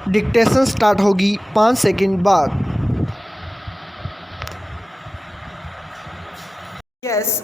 Dictation start होगी 5 second बाद। Yes,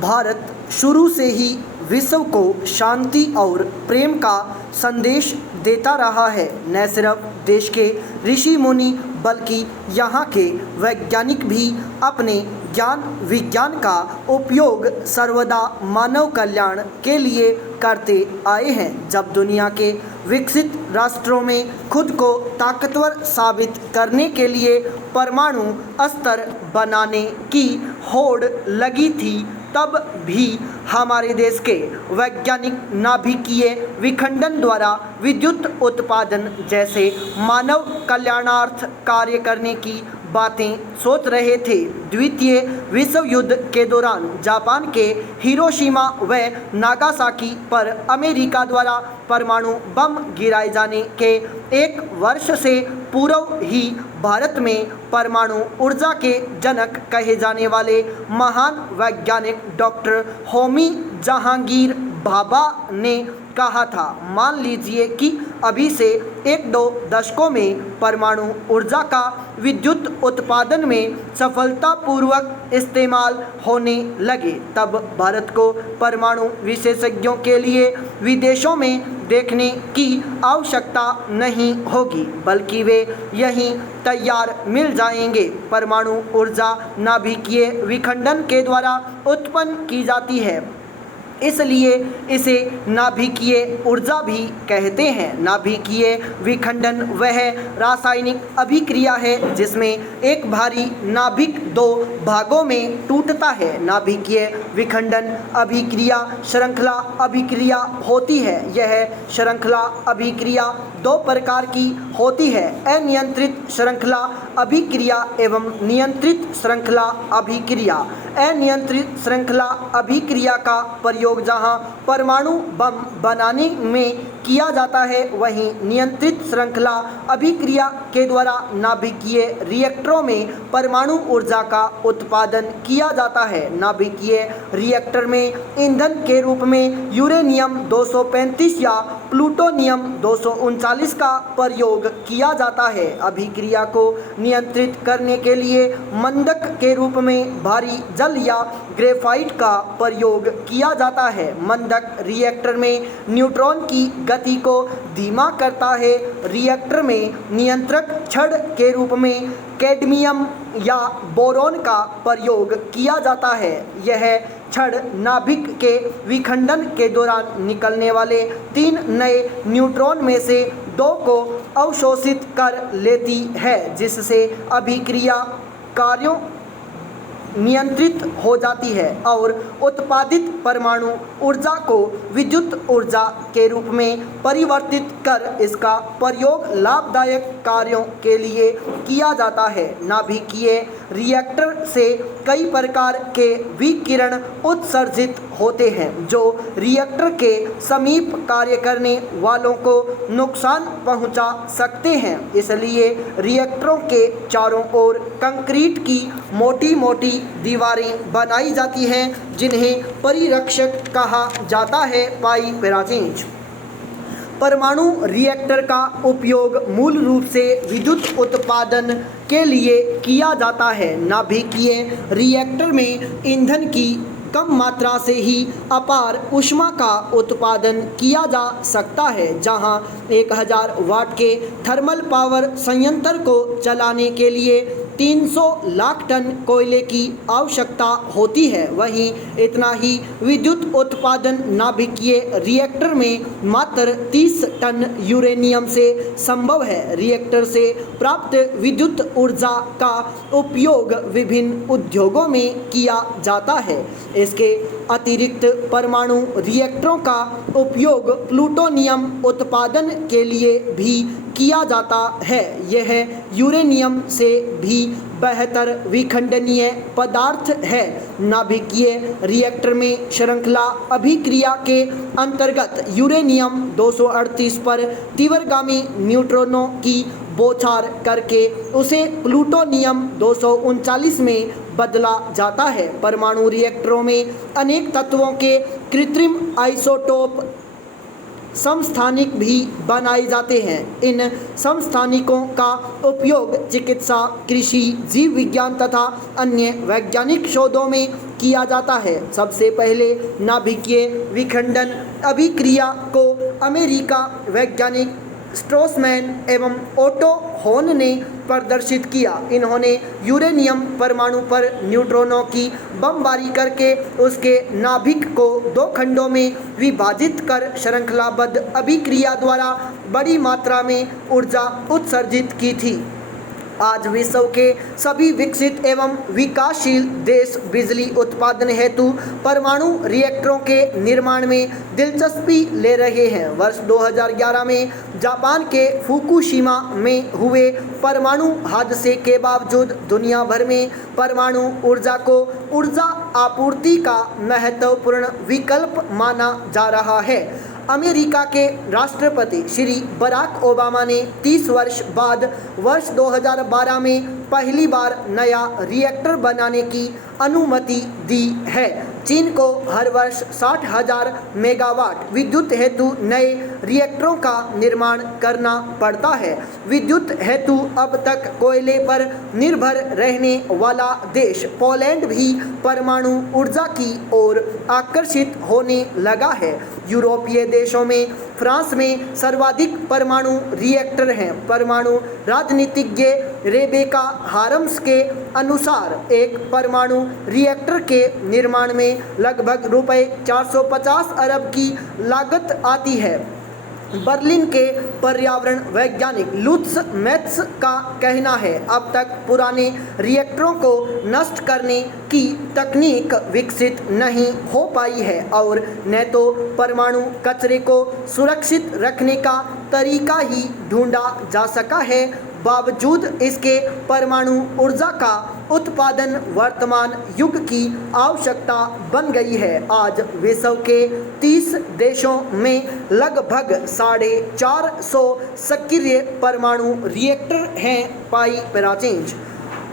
Bharat शुरू से ही विश्व को शांति और प्रेम का संदेश देता रहा है। न सिर्फ देश के ऋषि मुनि बल्कि यहाँ के वैज्ञानिक भी अपने ज्ञान विज्ञान का उपयोग सर्वदा मानव कल्याण के लिए करते आए हैं। जब दुनिया के विकसित राष्ट्रों में खुद को ताकतवर साबित करने के लिए परमाणु अस्त्र बनाने की होड़ लगी थी, तब भी हमारे देश के वैज्ञानिक नाभिकीय विखंडन द्वारा विद्युत उत्पादन जैसे मानव कल्याणार्थ कार्य करने की बातें सोच रहे थे। द्वितीय विश्व युद्ध के दौरान जापान के हिरोशिमा व नागासाकी पर अमेरिका द्वारा परमाणु बम गिराए जाने के एक वर्ष से पूर्व ही भारत में परमाणु ऊर्जा के जनक कहे जाने वाले महान वैज्ञानिक डॉक्टर होमी जहांगीर भाभा ने कहा था, मान लीजिए कि अभी से 1-2 दशकों में परमाणु ऊर्जा का विद्युत उत्पादन में सफलतापूर्वक इस्तेमाल होने लगे, तब भारत को परमाणु विशेषज्ञों के लिए विदेशों में देखने की आवश्यकता नहीं होगी, बल्कि वे यहीं तैयार मिल जाएंगे। परमाणु ऊर्जा नाभिकीय विखंडन के द्वारा उत्पन्न की जाती है, इसलिए इसे नाभिकीय ऊर्जा भी कहते हैं। नाभिकीय विखंडन वह रासायनिक अभिक्रिया है जिसमें एक भारी नाभिक 2 भागों में टूटता है। नाभिकीय विखंडन अभिक्रिया श्रृंखला अभिक्रिया होती है। यह श्रृंखला अभिक्रिया 2 प्रकार की होती है, अनियंत्रित श्रृंखला अभिक्रिया एवं नियंत्रित श्रृंखला अभिक्रिया। अनियंत्रित श्रृंखला अभिक्रिया का प्रयोग जहां परमाणु बम बनाने में किया जाता है, वहीं नियंत्रित श्रृंखला अभिक्रिया के द्वारा नाभिकीय रिएक्टरों में परमाणु ऊर्जा का उत्पादन किया जाता है। नाभिकीय रिएक्टर में ईंधन के रूप में यूरेनियम 235 या प्लूटोनियम 239 का प्रयोग किया जाता है। अभिक्रिया को नियंत्रित करने के लिए मंदक के रूप में भारी जल या ग्रेफाइट का प्रयोग किया जाता है। मंदक रिएक्टर में न्यूट्रॉन की गति को धीमा करता है। रिएक्टर में नियंत्रक छड़ के रूप में कैडमियम या बोरॉन का प्रयोग किया जाता है। यह छड़ नाभिक के विखंडन के दौरान निकलने वाले 3 नए न्यूट्रॉन में से 2 को अवशोषित कर लेती है, जिससे अभिक्रिया कार्यों नियंत्रित हो जाती है और उत्पादित परमाणु ऊर्जा को विद्युत ऊर्जा के रूप में परिवर्तित कर इसका प्रयोग लाभदायक कार्यों के लिए किया जाता है। नाभिकीय रिएक्टर से कई प्रकार के विकिरण उत्सर्जित होते हैं जो रिएक्टर के समीप कार्य करने वालों को नुकसान पहुंचा सकते हैं। इसलिए रिएक्टरों के चारों ओर कंक्रीट की मोटी मोटी दीवारें बनाई जाती हैं, जिन्हें परिरक्षक कहा जाता है। पाई पैराचेंज परमाणु रिएक्टर का उपयोग मूल रूप से विद्युत उत्पादन के लिए किया जाता है। नाभिकीय रिएक्टर में ईंधन की कम मात्रा से ही अपार ऊष्मा का उत्पादन किया जा सकता है। जहां 1000 वाट के थर्मल पावर संयंत्र को चलाने के लिए 300 लाख टन कोयले की आवश्यकता होती है, वहीं इतना ही विद्युत उत्पादन नाभिकीय रिएक्टर में मात्र 30 टन यूरेनियम से संभव है। रिएक्टर से प्राप्त विद्युत ऊर्जा का उपयोग विभिन्न उद्योगों में किया जाता है। इसके अतिरिक्त परमाणु रिएक्टरों का उपयोग प्लूटोनियम उत्पादन के लिए भी किया जाता है। यह यूरेनियम से भी बेहतर विखंडनीय पदार्थ है। नाभिकीय रिएक्टर में श्रृंखला अभिक्रिया के अंतर्गत यूरेनियम 238 पर तीव्रगामी न्यूट्रॉनों की बौछार करके उसे प्लूटोनियम 239 में बदला जाता है। परमाणु रिएक्टरों में अनेक तत्वों के कृत्रिम आइसोटोप समस्थानिक भी बनाए जाते हैं। इन समस्थानिकों का उपयोग चिकित्सा, कृषि, जीव विज्ञान तथा अन्य वैज्ञानिक शोधों में किया जाता है। सबसे पहले नाभिकीय विखंडन अभिक्रिया को अमेरिका वैज्ञानिक स्ट्रोसमैन एवं ओटो होन ने प्रदर्शित किया। इन्होंने यूरेनियम परमाणु पर न्यूट्रॉनों की बमबारी करके उसके नाभिक को दो खंडों में विभाजित कर श्रृंखलाबद्ध अभिक्रिया द्वारा बड़ी मात्रा में ऊर्जा उत्सर्जित की थी। आज विश्व के सभी विकसित एवं विकासशील देश बिजली उत्पादन हेतु परमाणु रिएक्टरों के निर्माण में दिलचस्पी ले रहे हैं। वर्ष 2011 में जापान के फुकुशिमा में हुए परमाणु हादसे के बावजूद दुनिया भर में परमाणु ऊर्जा को ऊर्जा आपूर्ति का महत्वपूर्ण विकल्प माना जा रहा है। अमेरिका के राष्ट्रपति श्री बराक ओबामा ने 30 वर्ष बाद वर्ष 2012 में पहली बार नया रिएक्टर बनाने की अनुमति दी है। चीन को हर वर्ष 60,000 मेगावाट विद्युत हेतु नए रिएक्टरों का निर्माण करना पड़ता है। विद्युत हेतु अब तक कोयले पर निर्भर रहने वाला देश पोलैंड भी परमाणु ऊर्जा की ओर आकर्षित होने लगा है। यूरोपीय देशों में फ्रांस में सर्वाधिक परमाणु रिएक्टर हैं। परमाणु राजनीतिज्ञ रेबेका हार्म्स के अनुसार एक परमाणु रिएक्टर के निर्माण में लगभग रुपए 450 अरब की लागत आती है। बर्लिन के पर्यावरण वैज्ञानिक लुत्स मेत्स का कहना है, अब तक पुराने रिएक्टरों को नष्ट करने की तकनीक विकसित नहीं हो पाई है और न तो परमाणु कचरे को सुरक्षित रखने का तरीका ही ढूंढा जा सका है। बावजूद इसके परमाणु ऊर्जा का उत्पादन वर्तमान युग की आवश्यकता बन गई है। आज विश्व के 30 देशों में लगभग 450 सक्रिय परमाणु रिएक्टर हैं। पाई प्राचीन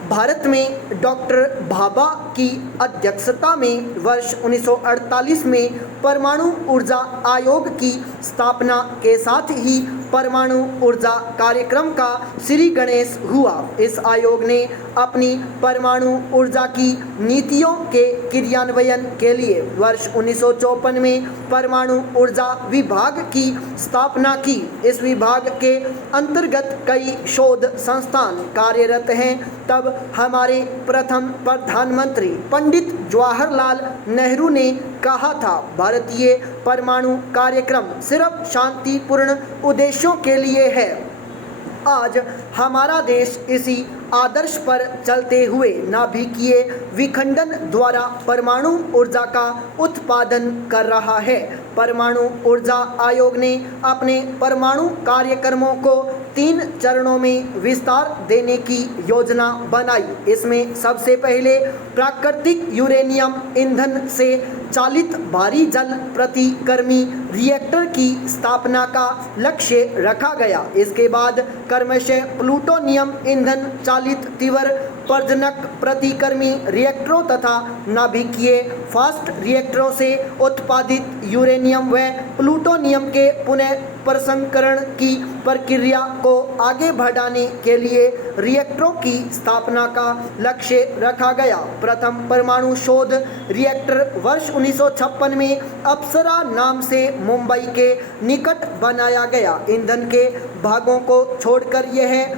भारत में डॉक्टर भाभा की अध्यक्षता में वर्ष 1948 में परमाणु ऊर्जा आयोग की स्थापना के साथ ही परमाणु ऊर्जा कार्यक्रम का श्री गणेश हुआ। इस आयोग ने अपनी परमाणु ऊर्जा की नीतियों के क्रियान्वयन के लिए वर्ष 1954 में परमाणु ऊर्जा विभाग की स्थापना की। इस विभाग के अंतर्गत कई शोध संस्थान कार्यरत हैं। तब हमारे प्रथम प्रधानमंत्री पंडित जवाहरलाल नेहरू ने कहा था, भारतीय परमाणु कार्यक्रम सिर्फ शांतिपूर्ण उद्देश्यों के लिए है। आज हमारा देश इसी आदर्श पर चलते हुए नाभिकीय विखंडन द्वारा परमाणु ऊर्जा का उत्पादन कर रहा है। परमाणु ऊर्जा आयोग ने अपने परमाणु कार्यक्रमों को 3 चरणों में विस्तार देने की योजना बनाई। इसमें सबसे पहले प्राकृतिक यूरेनियम ईंधन से चालित भारी जल प्रतिकर्मी रिएक्टर की स्थापना का लक्ष्य रखा गया। इसके बाद क्रमशः प्लूटोनियम ईंधन चालित तीव्र प्रजनक प्रतिकर्मी रिएक्टरों तथा नाभिकीय फास्ट रिएक्टरों से उत्पादित यूरेनियम व प्लूटोनियम के पुनः प्रसंस्करण की प्रक्रिया को आगे बढ़ाने के लिए रिएक्टरों की स्थापना का लक्ष्य रखा गया। प्रथम परमाणु शोध रिएक्टर वर्ष 1956 में अप्सरा नाम से मुंबई के निकट बनाया गया। ईंधन के भागों को छोड़कर यह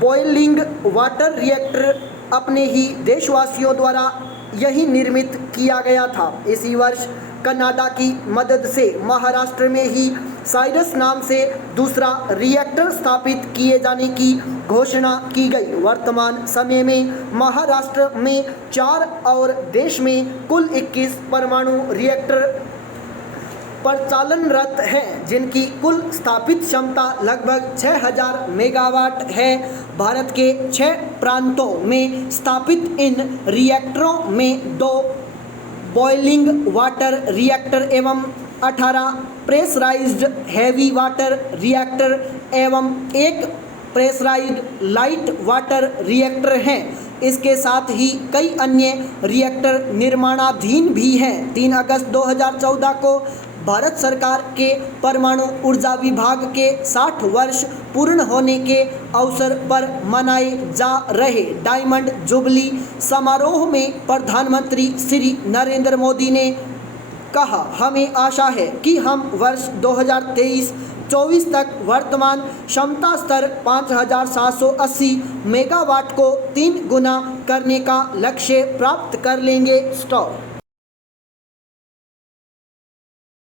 बॉइलिंग वाटर रिएक्टर अपने ही देशवासियों द्वारा यही निर्मित किया गया था। इसी वर्ष कनाडा की मदद से महाराष्ट्र में ही साइरस नाम से दूसरा रिएक्टर स्थापित किए जाने की घोषणा की गई। वर्तमान समय में महाराष्ट्र में 4 और देश में कुल 21 परमाणु रिएक्टर प्रचालनरत हैं, जिनकी कुल स्थापित क्षमता लगभग 6000 मेगावाट है। भारत के 6 प्रांतों में स्थापित इन रिएक्टरों में 2 बॉइलिंग वाटर रिएक्टर एवं 18 प्रेशराइज्ड हैवी वाटर रिएक्टर एवं 1 प्रेशराइज्ड लाइट वाटर रिएक्टर हैं। इसके साथ ही कई अन्य रिएक्टर निर्माणाधीन भी हैं। 3 अगस्त 2014 को भारत सरकार के परमाणु ऊर्जा विभाग के 60 वर्ष पूर्ण होने के अवसर पर मनाए जा रहे डायमंड जुबली समारोह में प्रधानमंत्री श्री नरेंद्र मोदी ने कहा, हमें आशा है कि हम वर्ष 2023-24 तक वर्तमान क्षमता स्तर 5780 मेगावाट को 3 गुना करने का लक्ष्य प्राप्त कर लेंगे। स्टॉप।